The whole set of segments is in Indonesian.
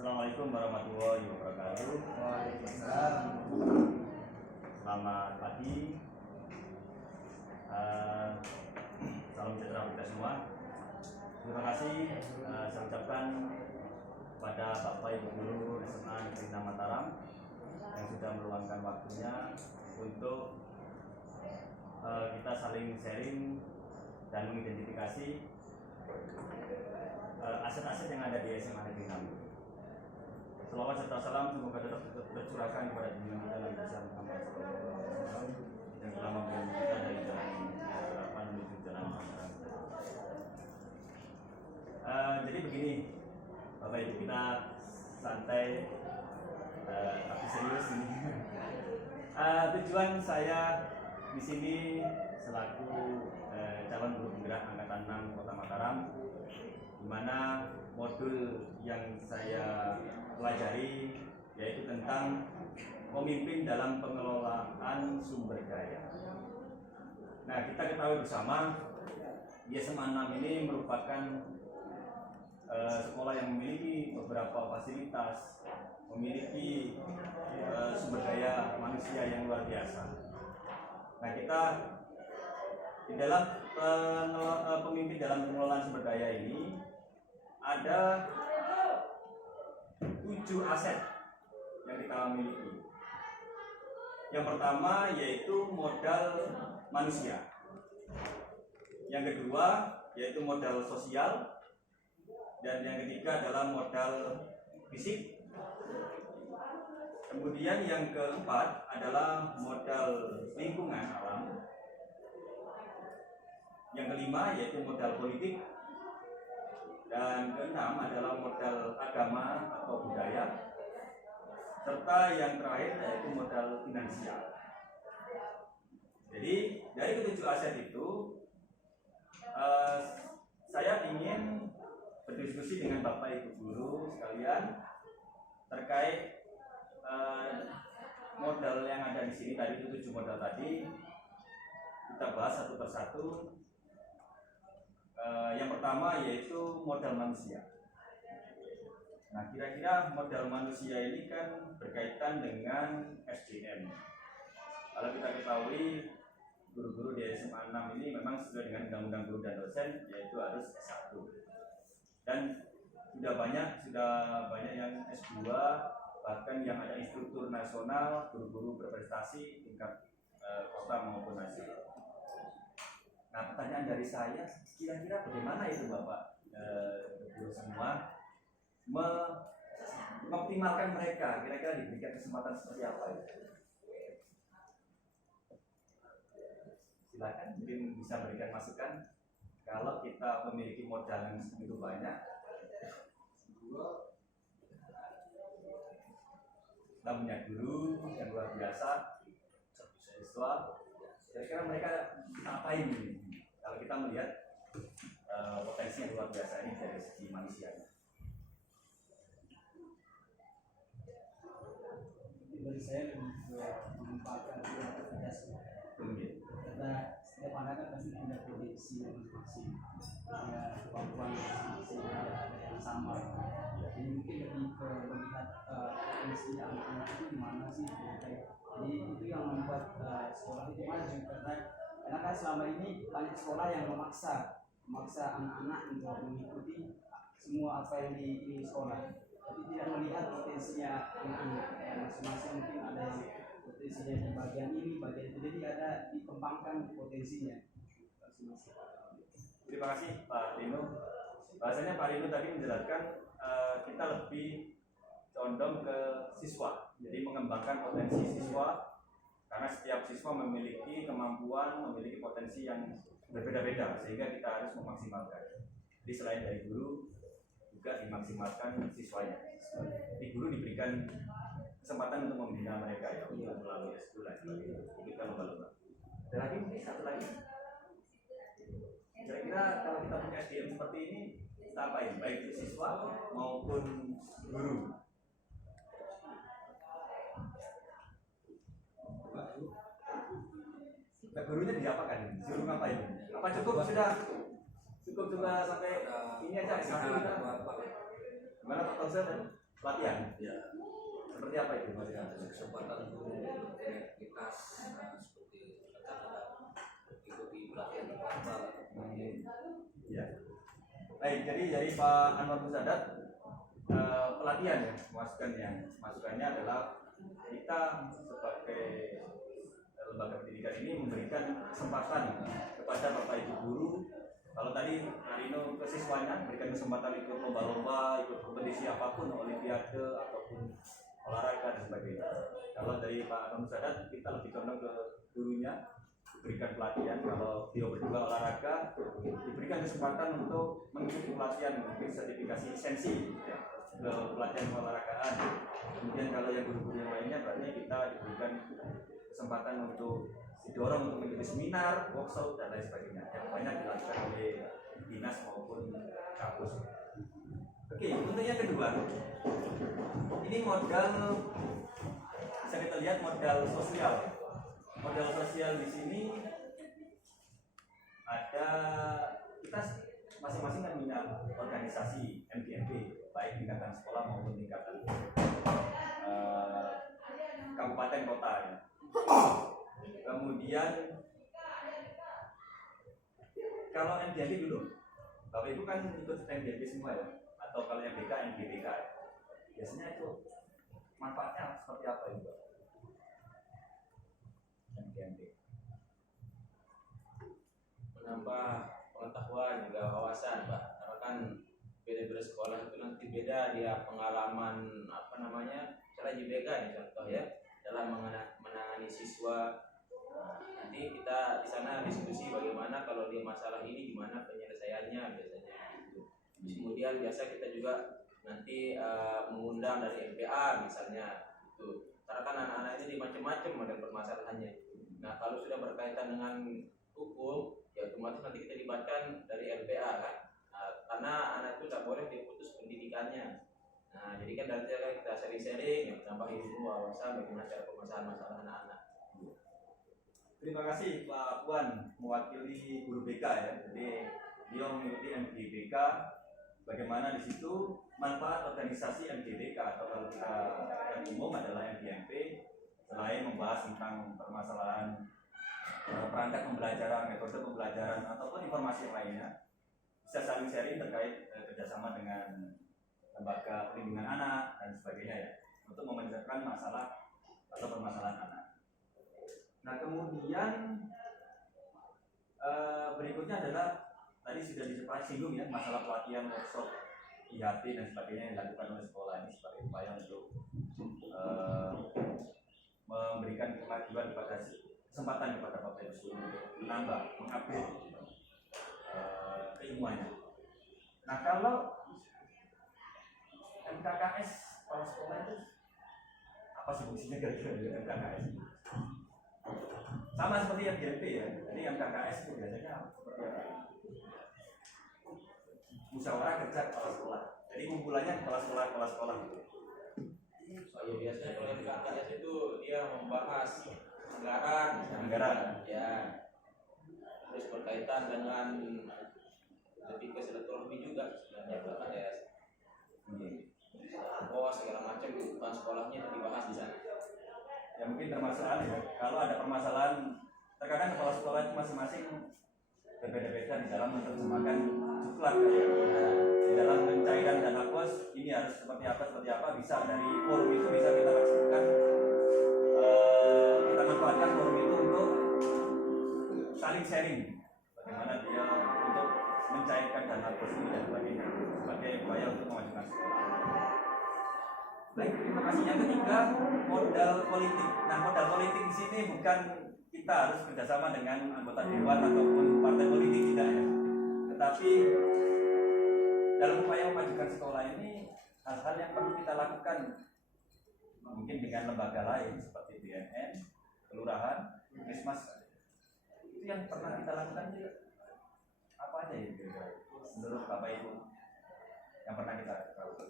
Assalamualaikum warahmatullahi wabarakatuh. Waalaikumsalam. Selamat pagi. Salam sejahtera kita semua. Terima kasih saya ucapkan kepada Bapak Ibu Guru SMA Negeri 6 Mataram yang sudah meluangkan waktunya untuk kita saling sharing dan mengidentifikasi aset-aset yang ada di SMA Negeri 6. Selawat serta salam semoga tetap tercurahkan kepada junjungan kita Nabi besar Muhammad SAW yang telah membimbing kita dari jalan harapan menuju jalan kebenaran. Jadi begini, Bapak Ibu, kita santai tapi serius ini. Tujuan saya di sini selaku calon guru penggerak angkatan 6 Kota Mataram, di mana modul yang saya pelajari yaitu tentang pemimpin dalam pengelolaan sumber daya. Nah, kita ketahui bersama di SMA 6 ini merupakan sekolah yang memiliki beberapa fasilitas, memiliki sumber daya manusia yang luar biasa. Nah, kita di dalam pemimpin dalam pengelolaan sumber daya ini ada 7 aset yang kita miliki. Yang pertama yaitu modal manusia. Yang kedua yaitu modal sosial. Dan yang ketiga adalah modal fisik. Kemudian yang keempat adalah modal lingkungan alam. Yang kelima yaitu modal politik. Dan keenam adalah modal agama atau budaya, serta yang terakhir yaitu modal finansial. Jadi dari ketujuh aset itu saya ingin berdiskusi dengan Bapak Ibu Guru sekalian terkait modal yang ada di sini tadi, itu 7 modal tadi. Kita bahas satu persatu. Yang pertama yaitu modal manusia. Nah, kira-kira modal manusia ini kan berkaitan dengan SDM. Kalau kita ketahui guru-guru di SMA 6 ini memang sesuai dengan Undang-Undang Guru dan Dosen yaitu harus S1. Dan sudah banyak yang S2, bahkan yang ada instruktur nasional, guru-guru berprestasi tingkat kota maupun nasional. Nah, pertanyaan dari saya, kira-kira bagaimana itu Bapak guru semua mengoptimalkan mereka, kira-kira diberikan kesempatan seperti apa itu? Silakan, mungkin bisa berikan masukan. Kalau kita memiliki modal yang begitu banyak, kita punya guru yang luar biasa, siswa, kira-kira mereka ngapain ini? Kalau kita melihat potensi yang luar biasa ini dari segi manusianya. Bagi saya lebih menempatkan kreativitas. Karena setiap anak kan pasti punya potensi masing-masing, punya kemampuan masing-masing, ada yang sama. Jadi mungkin lebih ke melihat potensi anak-anak itu di mana sih. Jadi itu yang membuat sekolah itu maju, karena kan selama ini banyak sekolah yang memaksa anak-anak untuk mengikuti semua apa yang di sekolah, tapi tidak melihat potensinya anak-anak. Masing-masing mungkin ada yang potensinya di bagian ini, bagian itu, jadi ada dikembangkan potensinya masing-masing. Terima kasih Pak Rino. Bahasanya Pak Rino tadi menjelaskan kita lebih condong ke siswa, jadi mengembangkan potensi siswa, karena setiap siswa memiliki kemampuan, memiliki potensi yang berbeda-beda, sehingga kita harus memaksimalkan. Jadi selain dari guru, juga dimaksimalkan siswanya. Jadi guru diberikan kesempatan untuk membina mereka ya, untuk melalui S2 dan sebagainya. Kita lomba-lomba. Ada lagi mungkin satu lagi. Kira-kira kalau kita punya SDM seperti ini, kita apain? Baik itu siswa maupun guru. Nah, gurunya diapakan? Suruh ngapain? Apa cukup sudah? Cukup juga sampai ini aja S1 kita. Gimana Pak Tauzan? pelatihan. Ya, Seperti apa itu Mas? ada kesempatan untuk beraktivitas seperti kita ikuti pelatihan verbal. Ya. Baik, jadi dari Pak Anwar Musadat, pelatihan ya, masukannya adalah kita sebagai lembaga pendidikan ini memberikan kesempatan kepada Bapak Ibu guru. Kalau tadi Arino ke siswanya berikan kesempatan ikut lomba-lomba, ikut kompetisi apapun, olimpiade ataupun olahraga dan sebagainya. Kalau dari Pak Anwar Musadat, kita lebih condong ke gurunya, diberikan pelatihan. Kalau dia berdua olahraga, diberikan kesempatan untuk mengikuti pelatihan, mungkin sertifikasi lisensi ya, ke pelatihan olahragaan. Kemudian kalau yang guru-guru yang lainnya, berarti kita diberikan kesempatan untuk didorong untuk mengikuti seminar, workshop dan lain sebagainya yang banyak dilakukan oleh dinas maupun kampus. Oke, untuk yang kedua, ini modal, bisa kita lihat modal sosial. Modal sosial di sini ada, kita masing-masing kan punya organisasi MGMP, baik tingkatan sekolah maupun tingkatan kabupaten kota ya. Kemudian kalau MGMP dulu, Bapak Ibu kan ikut MGMP semua ya, atau kalau MBK, MGBK ya. Biasanya itu manfaatnya seperti apa itu Pak? MGMP Menambah pengetahuan juga wawasan, Pak. Karena kan beda-beda sekolah itu nanti beda dia pengalaman misalnya JBK ya contoh ya dalam menangani siswa. Nanti kita di sana diskusi bagaimana kalau dia masalah ini gimana penyelesaiannya biasanya gitu. Terus kemudian biasa kita juga nanti mengundang dari LPA misalnya gitu. Karena kan anak-anak ini macam-macam model permasalahannya. Nah kalau sudah berkaitan dengan hukum ya otomatis nanti kita libatkan dari LPA kan. Karena anak itu tidak boleh diputus pendidikannya. Nah jadi kan dari cara kita sharing-sharing yang menambah ilmu wawasan bagaimana cara permasalahan masalah anak-anak. Terima kasih Pak Puan mewakili guru BK ya. Jadi dia mengikuti MGBK, bagaimana di situ manfaat organisasi MGBK atau kalau kita yang umum adalah MGMP, selain membahas tentang permasalahan perangkat pembelajaran, metode pembelajaran ataupun informasi lainnya, bisa saling sharing terkait kerjasama dengan lembaga perlindungan anak dan sebagainya ya, untuk menyelesaikan masalah atau permasalahan anak. Nah kemudian berikutnya adalah tadi sudah disinggung ya masalah pelatihan workshop IHT dan sebagainya yang dilakukan oleh sekolah ini sebagai upaya untuk memberikan kemajuan kepada kesempatan kepada Bapak Ibu guru untuk menambah, mengupgrade keilmuannya. Nah kalau MKKS kepala sekolah itu apa sih fungsinya kira-kira MKKS? Sama seperti MGMP ya. Jadi MKKS itu biasanya seperti apa? Musyawarah kerja kepala sekolah. Jadi kumpulannya kepala sekolah. Oh ya biasanya kalau MKKS itu dia membahas anggaran ya. Terus berkaitan dengan lebih ke silaturahmi juga sebenarnya MKKS. Segala macam kebutuhan sekolahnya itu dibahas di sana. Ya mungkin termasuk ya. Kalau ada permasalahan, terkadang kepala sekolah itu masing-masing berbeda-beda di dalam menerjemahkan cuklat di dalam pencairan dana pos ini harus seperti apa bisa dari forum itu bisa kita maksudkan kita manfaatkan forum itu untuk saling sharing bagaimana dia untuk mencairkan dana pos ini dan sebagainya sebagai upaya untuk memajukan sekolah. Baik, terima kasih. Yang ketiga, modal politik. Nah, modal politik di sini bukan kita harus kerjasama dengan anggota dewan ataupun partai politik tidak ya. Tetapi dalam upaya memajukan sekolah ini hal-hal yang perlu kita lakukan mungkin dengan lembaga lain seperti BNN, kelurahan, puskesmas. Itu yang pernah kita lakukan juga. Apa aja ya kira-kira menurut Bapak Ibu yang pernah kita lakukan?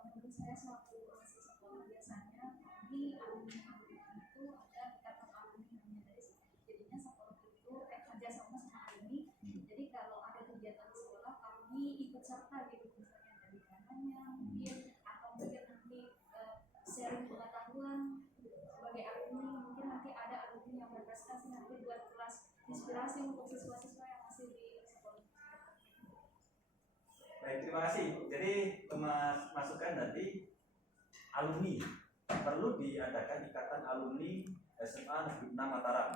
Menurut saya sewaktu masih sekolah biasanya kami alumni itu ada ikatan alumni namanya dari jadinya sekolah itu kerja sama alumni. Jadi kalau ada kegiatan di sekolah kami ikut serta gitu misalnya dari dananya mungkin atau mungkin terima kasih. Jadi masukan tadi alumni perlu diadakan ikatan alumni SMA Negeri 6 Mataram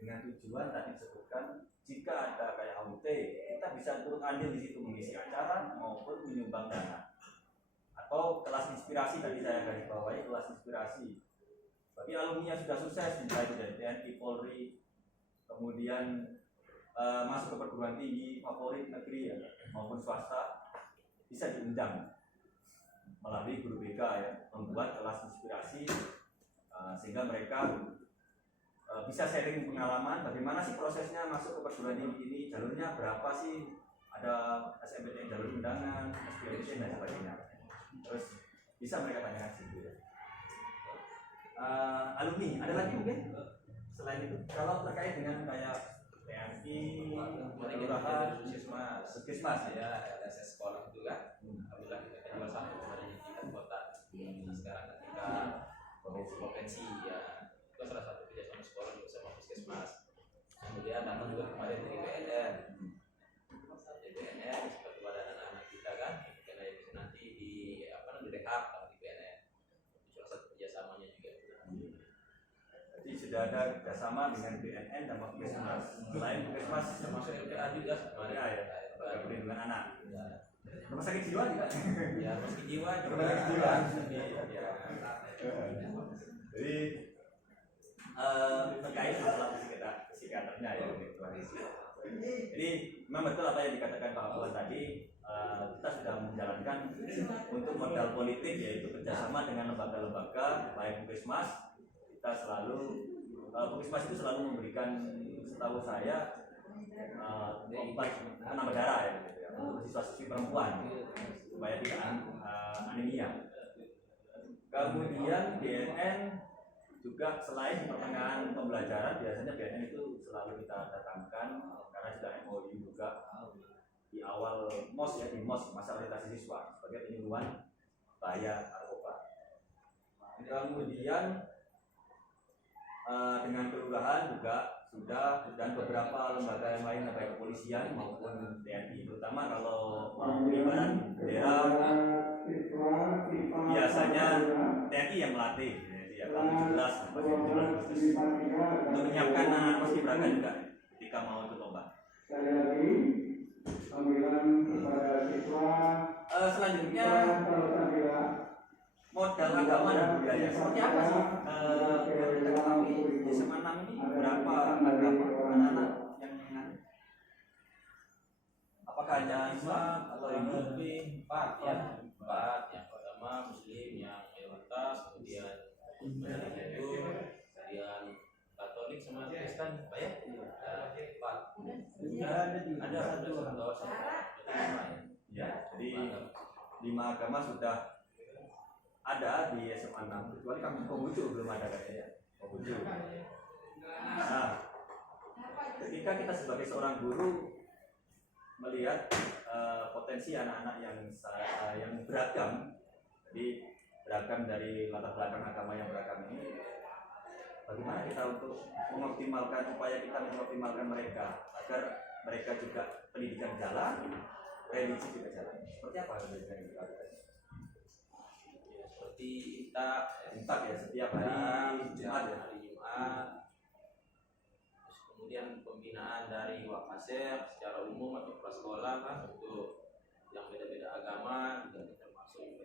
dengan tujuan tadi disebutkan jika ada kayak HUT kita bisa turun andil di situ mengisi acara maupun menyumbang dana atau kelas inspirasi tadi saya garis bawahi kelas inspirasi bagi alumni yang sudah sukses mulai dari TNI, Polri, kemudian masuk ke perguruan tinggi favorit negeri ya, maupun swasta bisa diundang melalui guru BK ya membuat kelas inspirasi sehingga mereka bisa sharing pengalaman bagaimana sih prosesnya masuk ke perguruan tinggi ini, jalurnya berapa sih, ada SMPTN jalur undangan, SBMPTN dan sebagainya. Terus bisa mereka tanyakan situ ya. Alumni ada lagi mungkin selain itu kalau terkait dengan kayak TNI, kelurahan, puskesmas ya LSS sekolah itu kan. Alhamdulillah kita kan juara satu kemarin di tingkat kota. Sekarang ketika provinsi ya itu salah satu kerjasama sekolah juga sama puskesmas. Kemudian datang juga kemarin dari BNN. Dari BNN seperti ada anak-anak kita kan, karena itu nanti di rehab di BNN. Itu salah satu kerjasamanya juga. Jadi sudah ada kerjasama dengan BNN dan puskesmas. Selain puskesmas Termasuk LPA juga kemarin ya, lembaga perlindungan anak. Rumah sakit jiwa juga. Ya, meski jiwa juga. Rumah sakit jiwa. Ya. Jadi terkait masalah psikiaternya ya. Jadi memang betul apa yang dikatakan Pak Puan tadi, kita sudah menjalankan untuk modal politik yaitu kerjasama dengan lembaga-lembaga baik puskesmas. Kita selalu puskesmas itu selalu memberikan, setahu saya, obat penambah darah ya, untuk siswa-siswi perempuan supaya tidak anemia. Kemudian BNN juga selain pertengahan pembelajaran biasanya BNN itu selalu kita datangkan karena sudah MOU juga di awal MOS ya, di MOS masa orientasi siswa sebagai penyuluhan bahaya narkoba. Kemudian dengan kelurahan juga sudah dan beberapa lembaga yang lain baik kepolisian maupun TNI, terutama kalau pengibaran bendera biasanya TNI yang melatih ya, tanggal 17 sampai 17 Agustus untuk menyiapkan anak paskibraka juga ketika mau ikut lomba. Sekali lagi panggilan kepada siswa. Selanjutnya modal agama dan budaya seperti apa sih? Yang kita ketahui di SMA 6 ini berapa agama anak-anak yang apakah hanya Islam atau Hindu? Empat yang pertama Muslim yang mayoritas, kemudian Hindu, kemudian Katolik sama Kristen, Pak ya? Empat. Ada satu Ya, jadi 5 agama sudah ada di SMA 6, kecuali kami Konghucu belum ada kayaknya. Konghucu. Nah, ketika kita sebagai seorang guru melihat potensi anak-anak yang beragam, jadi beragam dari latar belakang agama yang beragam ini, bagaimana kita untuk mengoptimalkan upaya kita mengoptimalkan mereka agar mereka juga pendidikan jalan, religi juga jalan. Seperti apa pendidikan yang kita lakukan? Seperti kita ya setiap hari Jumat ya. Hari Jumat. Terus kemudian pembinaan dari Wakasep secara umum atau prasekolah kan untuk yang beda-beda agama juga kita masuk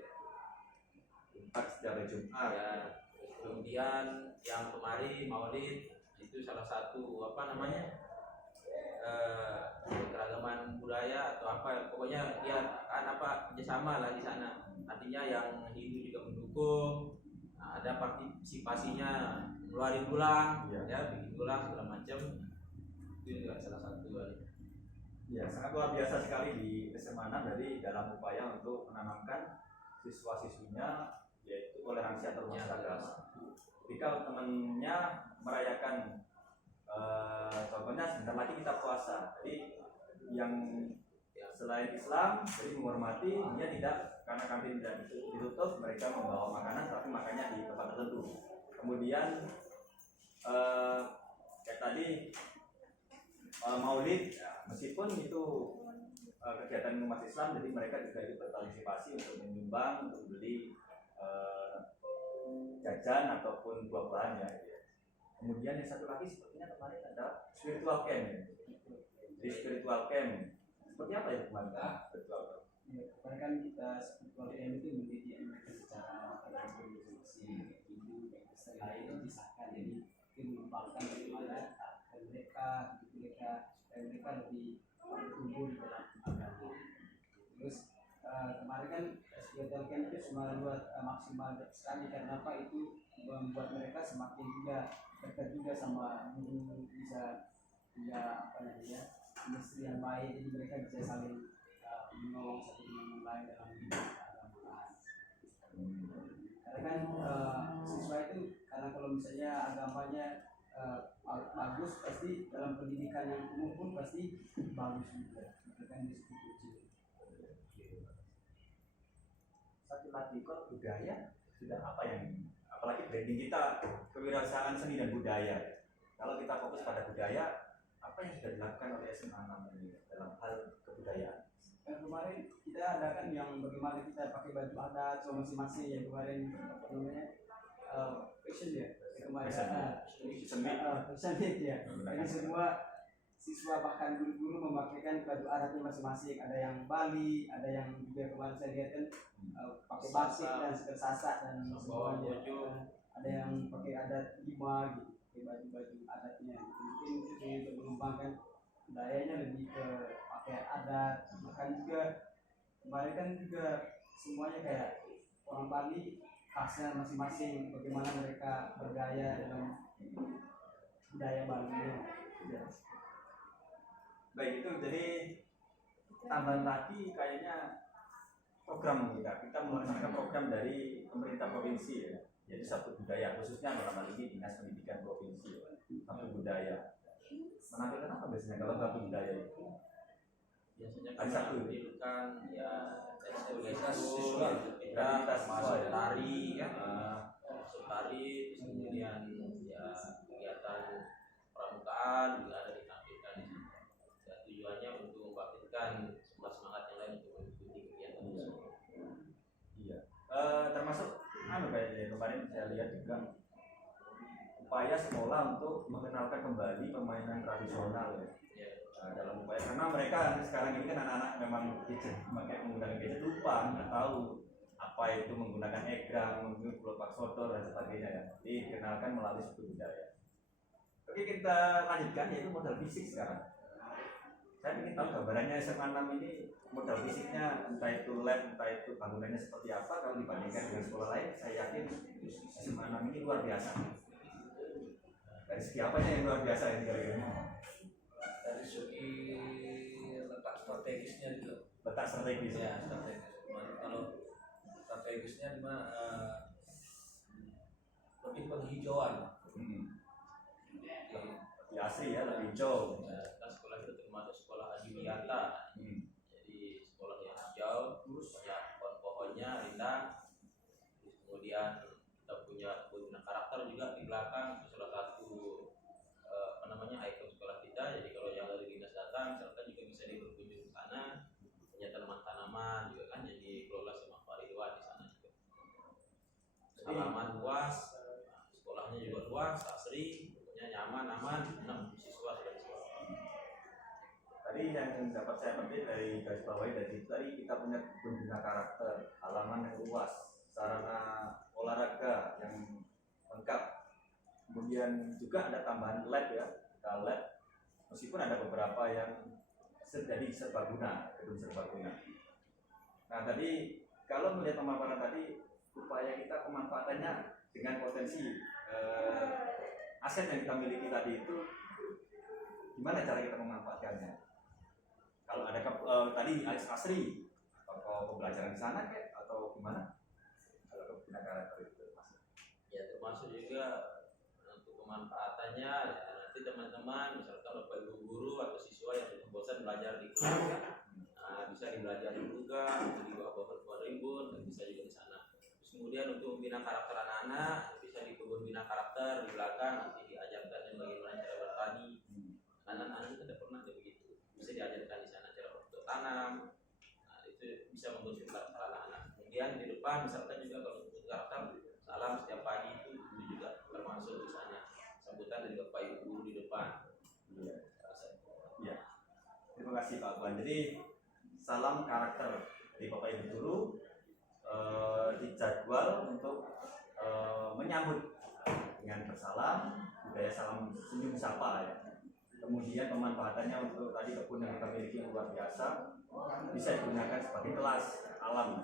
Jumat setiap hari Jumat. ya. Terus kemudian yang kemarin Maulid itu salah satu keragaman budaya atau apa, pokoknya dia kan kerjasama lah di sana. Artinya yang Hindu juga mendukung, ada partisipasinya ngeluarin tulang, ya bikin tulang segala macam. Itu juga salah satu. Ya, sangat luar biasa sekali di SMA 6 dari dalam upaya untuk menanamkan siswa-siswinya yaitu toleransi antar masyarakat. Ketika temannya merayakan contohnya sebentar lagi kita puasa, jadi yang selain Islam jadi menghormati, dia tidak, karena kantin tidak ditutup, mereka membawa makanan tapi makannya di tempat tertentu. Kemudian kayak tadi Maulid ya, meskipun itu kegiatan umat Islam, jadi mereka juga ikut berpartisipasi untuk menyumbang, untuk beli jajan ataupun buah-buahan ya. Kemudian yang satu lagi sepertinya kemarin ada spiritual camp ya. Di spiritual camp seperti apa ya kemarin spiritual camp? Ya, kemarin kan kita spiritual camp itu mendidik mereka secara masing-masing Hindu dan Kristen lain itu disahkan, jadi itu mengembangkan bagaimana mereka supaya mereka lebih bertumbuh di dalam agama. Terus kemarin kan spiritual camp itu maksimal sekali, karena apa, itu membuat mereka semakin juga dekat juga sama guru, bisa punya apa namanya chemistry yang baik, jadi mereka bisa saling menolong satu dengan yang lain dalam keagamaan. Karena kan siswa itu, karena kalau misalnya agamanya bagus, pasti dalam pendidikan yang umum pun pasti bagus juga. Itu kan diskusi. Satu lagi kok budaya sudah apa yang, apalagi branding kita kewirausahaan seni dan budaya. Kalau kita fokus pada budaya, apa yang sudah dilakukan oleh SMA 6 ini dalam hal kebudayaan? Kemarin kita adakan yang bagaimana kita pakai baju adat masing-masing, yang kemarin apa namanya fashion ya, kemarin fashion week ya. Jadi semua siswa bahkan guru-guru memakaikan baju adatnya masing-masing. Ada yang Bali, ada yang juga kemarin saya lihat kan pakai batik dan sasak dan semuanya. Ada yang pakai adat Bima gitu, pakai baju-baju adatnya. Mungkin itu untuk mengembangkan budayanya lebih ke pakaian adat. Bahkan juga kemarin kan juga semuanya kayak orang Bali khasnya masing-masing, bagaimana mereka bergaya dalam budaya Bali. Ya. Baik, itu jadi tambahan tadi kayaknya program kita melaksanakan program dari pemerintah provinsi ya. Jadi satu budaya, khususnya dalam hal ini Dinas Pendidikan Provinsi ya. Satu budaya. Menampilkan apa biasanya kalau satu budaya itu? Biasanya Ada satu menampilkan ya aktivitas siswa, masuk tari ya, masuk tari, terus kemudian ya kegiatan pramukaan juga ada ditampilkan di situ. Ya, tujuannya untuk membangkitkan semangat yang lain untuk mengikuti kegiatan tersebut. Iya. Termasuk kayaknya kemarin saya lihat juga upaya sekolah untuk mengenalkan kembali permainan tradisional ya. Dalam upaya, karena mereka sekarang ini kan anak-anak memang menggunakan gadget, lupa, nggak tahu apa itu menggunakan egrang, menggunakan kelopak sodor dan sebagainya ya. Dikenalkan melalui suku budaya. Oke, kita lanjutkan yaitu modal fisik sekarang. Saya ingin tahu gambarannya SMA 6 ini modal fisiknya, entah itu lab, entah itu bangunannya seperti apa. Kalau dibandingkan dengan sekolah lain, saya yakin SMA 6 ini luar biasa. Dari segi apanya yang luar biasa ini kira-kira? Dari segi letak strategisnya gitu. Letak strategis Ya, strategis. Kalau strategisnya di mana lebih penghijauan. Lebih asri ya, lebih hijau. Kita sekolah itu termasuk sekolah adiwiyata. Jadi sekolah yang hijau, banyak pohon-pohonnya, rindang. Terus kemudian kita punya kebun karakter juga di belakang. Itu salah satu ikon sekolah kita. Jadi kalau yang dari dinas datang, serta juga bisa berkunjung ke sana. Punya tanaman-tanaman juga kan, jadi kelola sama Pak Ridwan di sana juga. Halaman luas, sekolahnya juga luas, asri, pokoknya nyaman, aman, 6 siswa sudah di sekolah. Tadi yang dapat saya petik dari garis bawahi dari itu tadi, kita punya pembina karakter, halaman yang luas, sarana olahraga yang lengkap. Kemudian juga ada tambahan lab ya, kita lab. Meskipun ada beberapa yang jadi serbaguna, gedung serbaguna. Nah tadi kalau melihat pemaparan tadi, upaya kita pemanfaatannya dengan potensi aset yang kita miliki tadi itu, gimana cara kita memanfaatkannya? Kalau ada tadi asri atau pembelajaran di sana kayak atau gimana? Kalau kebina karakter itu Ya termasuk juga untuk pemanfaatannya ya, nanti teman-teman misalkan bapak ibu guru atau siswa yang sudah bosan belajar di kelas ya, bisa dibelajari juga atau di bawah pohon rimbun dan bisa juga di sana. Terus kemudian untuk membina karakter anak-anak bisa di kebun bina karakter di belakang, nanti diajarkan bagaimana cara bertani. Anak-anak itu tidak pernah begitu, bisa diajarkan di sana cara bertanam, depan misalkan juga kalau untuk karakter salam setiap pagi itu juga termasuk misalnya sambutan dari Bapak Ibu guru di depan. Iya. Iya. Terima kasih Pak Buan. Jadi salam karakter dari Bapak Ibu guru dijadwal untuk menyambut dengan bersalam, budaya salam senyum sapa ya. Kemudian pemanfaatannya untuk tadi kebun yang kita miliki yang luar biasa bisa digunakan sebagai kelas alam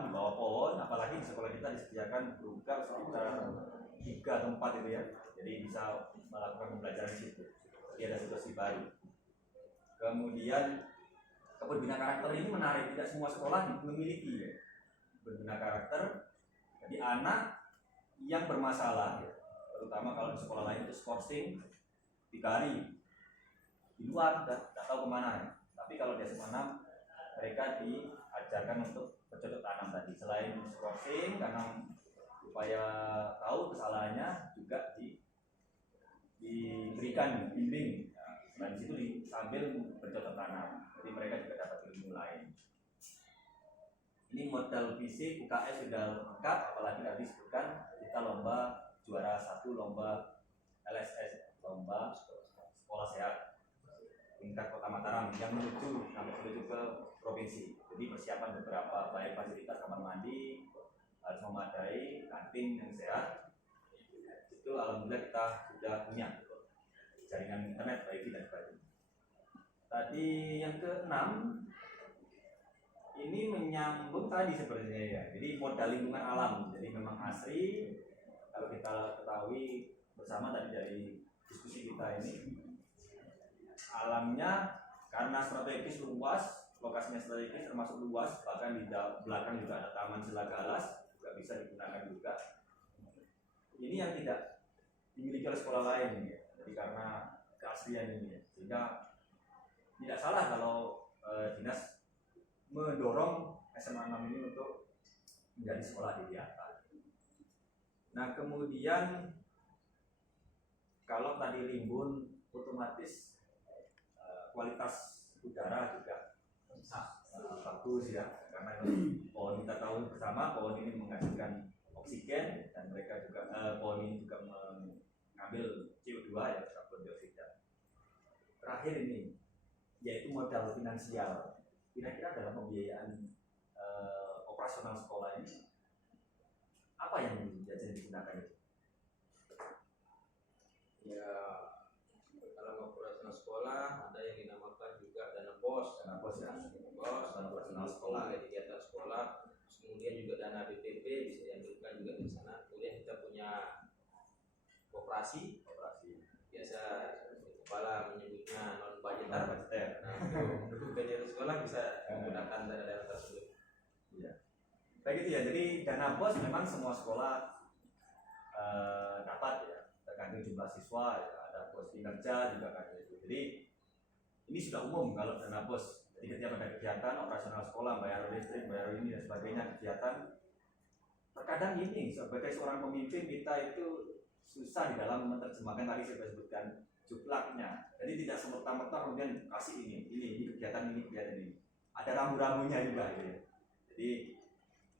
di bawah pohon, apalagi di sekolah kita disediakan beruka sekitar 3 atau 4 itu ya, jadi bisa melakukan pembelajaran di situ. Jadi ada situasi baru. Kemudian kebun bina karakter ini menarik, tidak semua sekolah memiliki ya, kebun bina karakter. Jadi anak yang bermasalah ya, terutama kalau di sekolah lain itu skorsing 3 hari di luar, tidak tahu kemana ya. Tapi kalau di SMA 6 mereka diajarkan untuk bercocok tanam tadi. Selain skorsing karena supaya tahu kesalahannya, juga diberikan bimbing. Nah, selain itu sambil bercocok tanam. Jadi mereka juga dapat ilmu lain. Ini modal fisik UKS sudah lengkap, apalagi tadi disebutkan kita lomba juara 1 lomba LSS, lomba sekolah sehat tingkat Kota Mataram yang menuju ke provinsi. Jadi persiapan beberapa baik fasilitas kamar mandi harus memadai, kantin yang sehat. Itu alhamdulillah kita sudah punya jaringan internet wifi dan sebagainya. Tadi yang ke-6 ini menyambung tadi sebenarnya ya. Jadi modal lingkungan alam. Jadi memang asri kalau kita ketahui bersama tadi dari diskusi kita ini, alamnya karena strategis luas, lokasinya strategis termasuk luas, bahkan di belakang juga ada taman Selagalas, juga bisa digunakan juga. Ini yang tidak dimiliki oleh sekolah lain ya. Jadi karena keaslian ini ya. Sehingga tidak salah kalau dinas mendorong SMA 6 ini untuk menjadi sekolah didiatan. Nah kemudian kalau tadi rimbun, otomatis kualitas udara juga bagus ya, karena pohon kita tahu bersama pohon ini menghasilkan oksigen dan mereka juga pohon ini juga mengambil CO2 ya, karbon dioksida. Terakhir ini yaitu modal finansial. Kira-kira dalam pembiayaan operasional sekolah ini apa yang biasanya digunakan itu? Ya dalam operasional sekolah ada yang dinamakan juga dana BOS Dana BOS ya, dana operasional sekolah, kegiatan sekolah. Kemudian juga dana BPP bisa diambilkan juga di sana. Kemudian kita punya koperasi biasa kepala menyebutnya non budgeter. Nah, untuk kegiatan sekolah bisa menggunakan dana tersebut. Iya. Baik itu ya. Jadi dana BOS memang semua sekolah dapat ya, tergantung jumlah siswa ya, ada BOS kinerja juga kan itu. Jadi ini sudah umum kalau dana BOS. Jadi ketika ada kegiatan operasional sekolah, bayar listrik, bayar ini dan sebagainya, kegiatan terkadang ini sebagai seorang pemimpin kita itu susah di dalam menerjemahkan tadi saya sebutkan juklaknya. Jadi tidak semerta-merta kemudian kasih ini kegiatan ini. Ada rambu-rambunya juga gitu ya. Jadi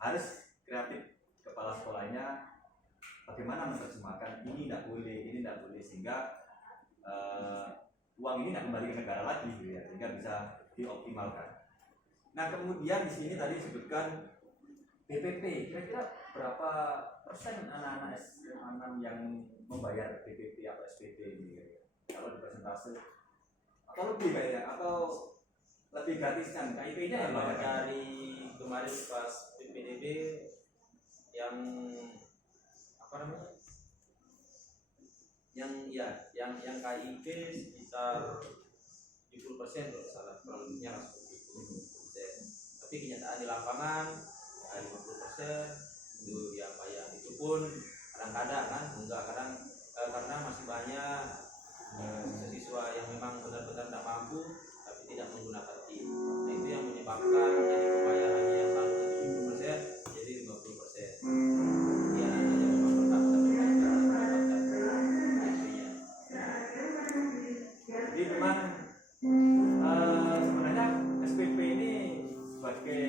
harus kreatif kepala sekolahnya bagaimana menerjemahkan ini tidak boleh sehingga uang ini tidak kembali ke negara lagi gitu ya, sehingga bisa dioptimalkan. Nah kemudian di sini tadi disebutkan BPP, kira-kira berapa persen anak-anak SMA 6 yang membayar BPP atau SPP ini? Kalau di persentase atau lebih kayaknya, atau lebih gratiskan KIP-nya ya? Kalau dari kemarin pas PPDB yang apa namanya? Yang KIP sekitar 70% kalau salah, kurang lebihnya seperti itu. Tapi kenyataan di lapangan ya 50% itu yang bayar. Itu pun kadang-kadang kan enggak, karena masih banyak siswa yang memang benar-benar tidak mampu tapi tidak menggunakan TIM. Nah itu yang menyebabkan jadi pembayarannya yang selalu 70% jadi 50%. Ya nanti memang berhak mendapatkan TIM-nya. Jadi memang sebenarnya SPP ini sebagai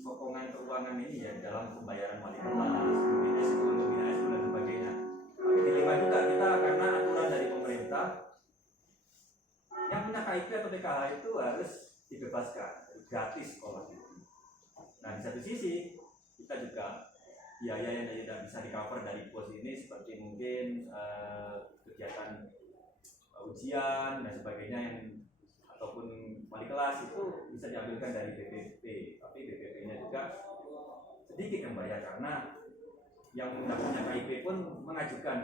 sokongan keuangan ini ya, dalam pembayaran wali kelas, BPJS, pembinaan ekskul dan sebagainya. Tapi dilema juga kita karena aturan dari pemerintah yang punya KIP atau PKH itu harus dibebaskan, gratis sekolah. Nah di satu sisi kita juga biaya yang tidak bisa di cover dari pos ini seperti mungkin kegiatan ujian dan sebagainya yang ataupun wali kelas itu bisa diambilkan dari BPP, tapi BPP-nya juga sedikit yang bayar karena yang tidak punya KIP pun mengajukan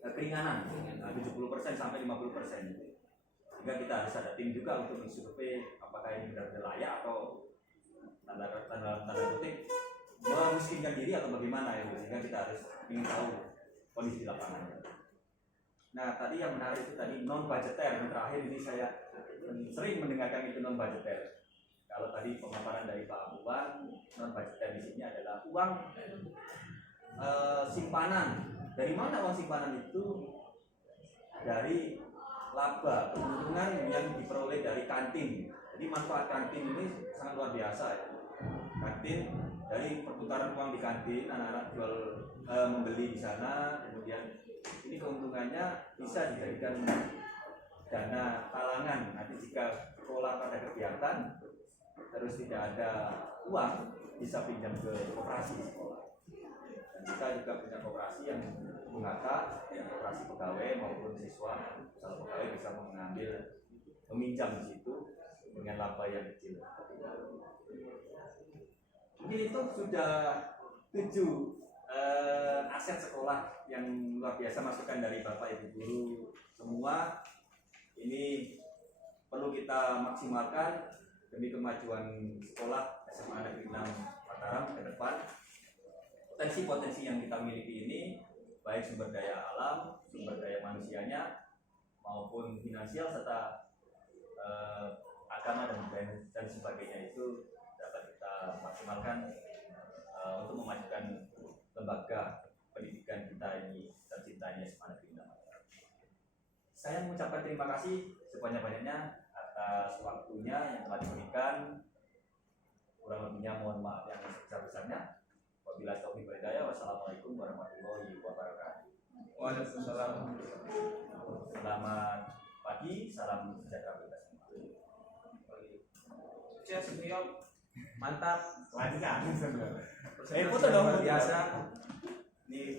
keringanan 70% sampai 50%. Sehingga kita harus ada tim juga untuk mensurvei apakah ini benar-benar layak atau tanda kutip memiskinkan diri atau bagaimana ya, sehingga kita harus ingin tahu kondisi di lapangan. Nah tadi yang menarik itu tadi non budgeter, yang terakhir ini saya sering mendengarkan itu non budgeter. Kalau tadi pemaparan dari Pak Abuwan, non budgeter di sini adalah uang simpanan. Dari mana uang simpanan itu? Dari laba, keuntungan yang diperoleh dari kantin. Jadi manfaat kantin ini sangat luar biasa ya. Kantin dari perputaran uang di kantin, anak-anak jual membeli di sana, kemudian ini keuntungannya bisa dijadikan dana talangan. Nanti jika sekolah pada kegiatan terus tidak ada uang, bisa pinjam ke koperasi sekolah. Dan kita juga punya koperasi yang mengata, yang koperasi pegawai maupun siswa. Kalau pegawai bisa mengambil, meminjam di situ dengan laba yang kecil. Mungkin itu sudah 7 aset sekolah yang luar biasa masukan dari Bapak Ibu guru semua. Ini perlu kita maksimalkan demi kemajuan sekolah SMA Negeri 6 Mataram ke depan. Potensi-potensi yang kita miliki ini baik sumber daya alam, sumber daya manusianya maupun finansial serta agama dan sebagainya itu dapat kita maksimalkan untuk memajukan lembaga pendidikan kita ini tercintanya SMA Negeri 6 Mataram. Saya mengucapkan terima kasih sebanyak-banyaknya atas waktunya yang telah diberikan. Kurang lebihnya mohon maaf yang sebesar-besarnya. Wabillahi taufiq wal hidayah. Wassalamualaikum warahmatullahi wabarakatuh. Waalaikumsalam. Selamat pagi, salam sejahtera kita semua. Sukses Supriyo, mantap. Lanjutkan. Foto dong biasa. Ini